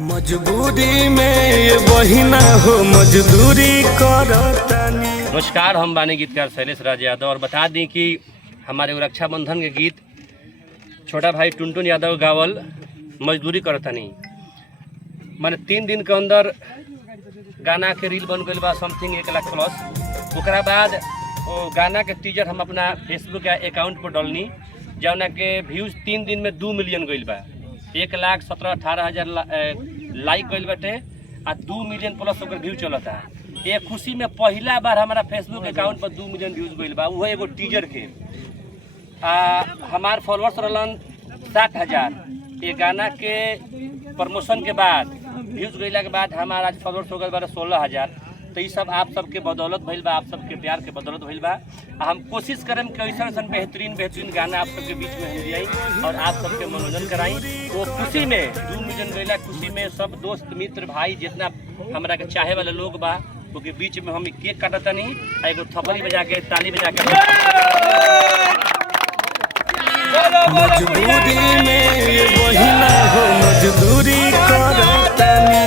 मजबूरी में वही ना हो मजदूरी करतानी। नमस्कार, हम बानी गीतकार शैलेश राज यादव और बता दें कि हमारे रक्षाबंधन के गीत छोटा भाई टुनटुन यादव गावल मजदूरी करतानी। माने 3 दिन के अंदर गाना के रील बन गई बा समथिंग 1 लाख प्लस। ओकरा बाद वो गाना के टीजर हम अपना फेसबुक अकाउंट पर डालनी जौना के व्यूज 3 दिन में 2 मिलियन गई बा। 1,17,18,000 लाइक गई बाटे आ 2 मिलियन प्लस ओकर व्यू चलता। ये खुशी में पहला बार हमारा फेसबुक अकाउंट पर 2 मिलियन व्यूज गई बा, वो एगो टीजर के। हमार फॉलोअर्स रहलन 60,000। ये गाना के प्रमोशन के बाद व्यूज गईला के बाद हमारा आज फॉलोअर्स हो गए बारे 16,000। तो ये सब आप सबके बदौलत भइल बा, आप सबके प्यार के बदौलत भइल बा। हम कोशिश करें कि ऐसा ऐसा बेहतरीन गाना आप सबके बीच में हम दियाई और आप सबके मनोरंजन कराई। तो खुशी में 2 मिलियन गईला खुशी में सब दोस्त मित्र भाई जितना हमरा के चाहे वाले लोग बा के बीच में हम केक काटतनी, एगो थपड़ी बजा के ताली बजा के मजबूरी में वही ना हो मजदूरी करतानी।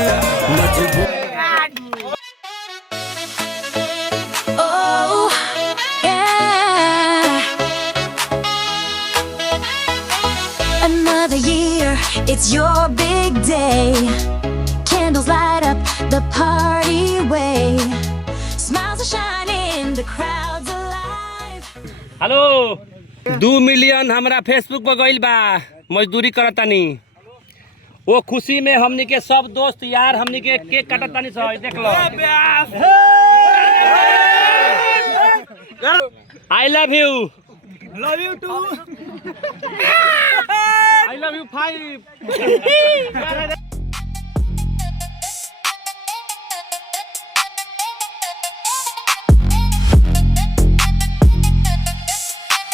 Another year, it's your big day. Candles light up the party way. Smiles are shining, the crowd's alive. Hello, 2 million हमारा फेसबुक पर गइल बा मजदूरी करतानी। वो खुशी में हमनी के सब दोस्त यार हमनी के केक काटतानी सब देख लो। I love you. Love you too. I love you 5.